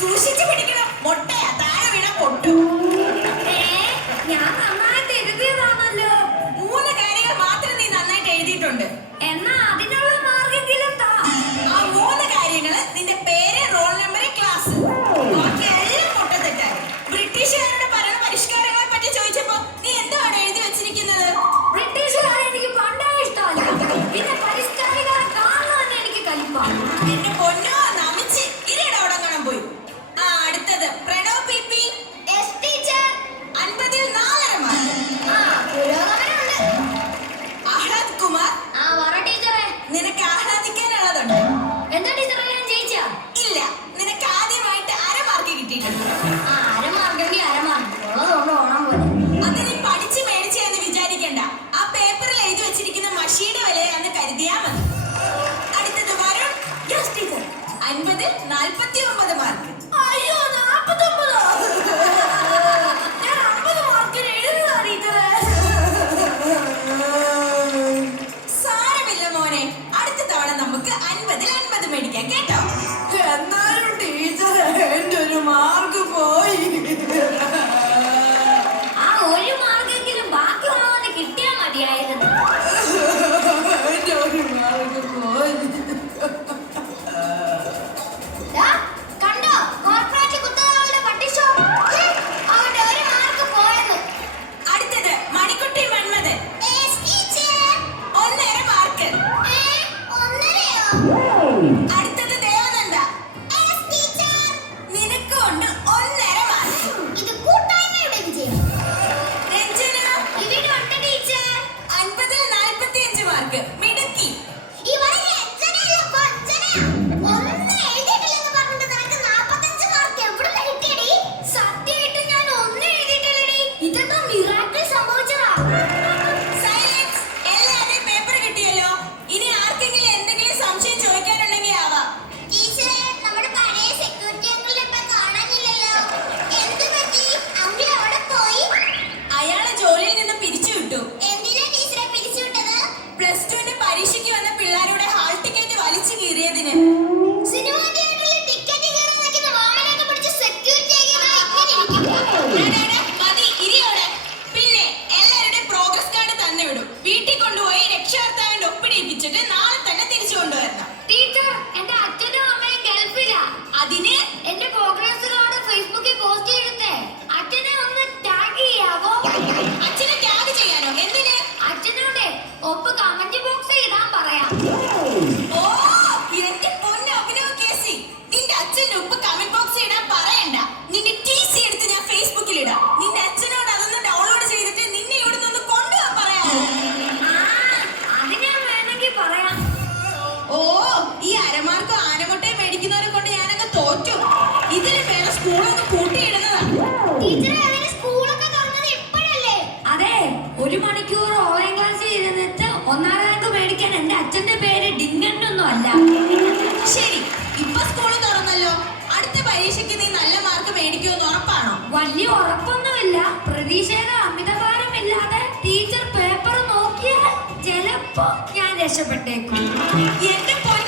സൂക്ഷിച്ചു പിടിക്കണം. മൊട്ടയാ, താഴെ വീണ പൊട്ടു. ഞാൻ നന്നായിട്ട് എഴുതിയതാണല്ലോ. 3 കാര്യങ്ങൾ മാത്രം നീ നന്നായിട്ട് എഴുതിയിട്ടുണ്ട്. എന്നാ അതിനുള്ള മാർഗെങ്കിലും താ. ആ 3 കാര്യങ്ങള് നിന്റെ പേര്, റോൾ നമ്പർ, ക്ലാസ്. ബാക്കി എല്ലാം പൊട്ടത്തെറ്റാണ്. ബ്രിട്ടീഷുകാരുടെ ഭരണ പരിഷ്കാരങ്ങളെ പറ്റി ചോദിച്ചപ്പോ നീ എന്താണ് എഴുതി വെച്ചിരിക്കുന്നത്? ബ്രിട്ടീഷുകാരെ എനിക്ക് പണ്ടേ ഇഷ്ടമല്ല. പിന്നെ പരിഷ്കാരികളെ കാണാൻ എനിക്ക് കലിപ്പാണ്. എന്റെ പൊന്നോ, നമിച്ച് ഇരയുടെ അവിടെ കാണാൻ പോയി. അടുത്തത് പ്രണവ് പി. 50ൽ 4.5 മാർക്ക്. ആഹ്ലാദ് കുമാർ. നിനക്ക് ആഹ്ലാദിക്കാനുള്ളതുണ്ട്. എന്താ ടീച്ചറെ, ഞാൻ ജയിച്ചാ? ഇല്ല, നിനക്ക് ആദ്യമായിട്ട് 1/2 മാർക്ക് കിട്ടിയിട്ടുണ്ട്. അരമാർക്കെങ്കിൽ അരമാർക്ക് ഉള്ളതുകൊണ്ട് ഓണം പോലെ. അത് നീ പഠിച്ച് മേടിച്ചെന്ന് വിചാരിക്കണ്ട. ആ പേപ്പറിൽ എഴുതി വെച്ചിരിക്കുന്ന മഷിയുടെ വിലയാന്ന് കരുതിയാ മതി. അടുത്തത് വരുൺ. 50ൽ 49 മാർക്ക്. അയ്യോ, 49. ഞാൻ 50 മാർക്കിന് എഴുതുക ടീച്ചറെ. സാരമില്ല മോനെ, അടുത്ത തവണ നമുക്ക് 50ൽ 50 മേടിക്കാം കേട്ടോ. എന്നാലും ടീച്ചറെ, എന്റെ ഒരു മാർക്ക് പോയി. ആ ഒരു മാർക്കെങ്കിലും ബാക്കിയുള്ളവന് കിട്ടിയാ മതിയായിരുന്നു. എന്റെ ഒരു മാർക്ക് പോയി. കണ്ടോ, കോർപ്പറേറ്റ് കുത്തകളുടെ പട്ടിഷോ. അവന്റെ ഒരു മാർക്ക് പോയെന്ന്. അടുത്തത് മണിക്കുട്ടി മന്മഥൻ. 1.5 മാർക്ക്. അടുത്തത് ദേവനന്ദ. നിനക്കുണ്ട് 1.5 മാർക്ക്. ഇത് കൂട്ടായ്മയുടെ വിജയം. രഞ്ജന. ഇവിടെ ഉണ്ട് ടീച്ചർ. 50ൽ 45 മാർക്ക്. മിടുക്കി. സൈലൻസ്. എല്ലാവരുടെയും പേപ്പർ കിട്ടിയല്ലോ. ഇനി ആർക്കെങ്കിലും എന്തെങ്കിലും സംശയം ചോദിക്കാനുണ്ടെങ്കിൽ ആവാം. അയാളെ ജോലിയിൽ നിന്ന് പിരിച്ചു വിട്ടു. +2ന്റെ പരീക്ഷയ്ക്ക് വന്ന പിള്ളേരുടെ ഹാൾ ടിക്കറ്റ് വലിച്ചു കീറിയതിന്. മതി, ഇരിയോടെ. പിന്നെ എല്ലാവരുടെയും പ്രോഗ്രസ് കാർഡ് തന്നെ വിടും. വീട്ടിൽ കൊണ്ടുപോയി രക്ഷകർത്താവിന്റെ ഒപ്പിടിപ്പിച്ചിട്ട് നാളെ തന്നെ തിരിച്ചു കൊണ്ടുവരണം. ടീച്ചർ, എന്റെ അച്ഛനും അമ്മയും ഗൾഫിലാ. അതിന് എന്റെ പ്രോഗ്രസ് കാർഡ് ഫേസ്ബുക്കിൽ പോസ്റ്റ് ചെയ്തിട്ടേ അച്ഛനെ ഒന്ന് ടാഗ് ചെയ്യാവോ? അച്ഛനെ ടാഗ് ചെയ്യാനോ? എന്തിന്? അച്ഛനോടെ ഒപ്പ് കമന്റ് ബോക്സിൽ ഇടാൻ പറയാം. ഓ, എന്റെ പൊന്നു അഭിനവ് കേസി, നിന്റെ അച്ഛന്റെ ഉപ്പ് കമന്റ് ബോക്സിൽ ഇടാൻ പറയണ്ട. നിന്റെ TC എടുത്ത് ഞാൻ ഫേസ്ബുക്കിൽ ഇടാം. നിന്റെ അച്ഛനോട് അതൊന്ന് ഡൗൺലോഡ് ചെയ്തിട്ട് നിന്നെ ഇവിടെ നിന്ന് കൊണ്ടുപോകാൻ പറയാം. അത് ഞാൻ വേണമെങ്കിൽ പറയാം. ഓ, ഈ അരമാർക്കും ആനമുട്ടയും മേടിക്കുന്നവരെ കൊണ്ട് ഞാനങ്ങ് തോറ്റു. ഇതിന് വേറെ സ്കൂളൊന്ന് കൂട്ടിയിടുന്നതാ. അതെ, 1 മണിക്കൂർ ഓൺലൈൻ ക്ലാസ്സിൽ ഇരുന്നിട്ട് 1ാം റാങ്ക് മേടിക്കാൻ എന്റെ അച്ഛന്റെ പേര് ഡിങ്കണ്ണൊന്നും അല്ല. ശരി, ഇപ്പൊ സ്കൂള് തുറന്നല്ലോ. അടുത്ത പരീക്ഷയ്ക്ക് നീ നല്ല മാർക്ക് മേടിക്കുമെന്ന് ഉറപ്പാണോ? വലിയ ഉറപ്പൊന്നുമില്ല. പ്രതീക്ഷയുടെ അമിതഭാരമില്ലാതെ ടീച്ചർ പേപ്പർ നോക്കിയാൽ ചിലപ്പോ ഞാൻ രക്ഷപ്പെട്ടേക്കും. എന്റെ പൊന്നു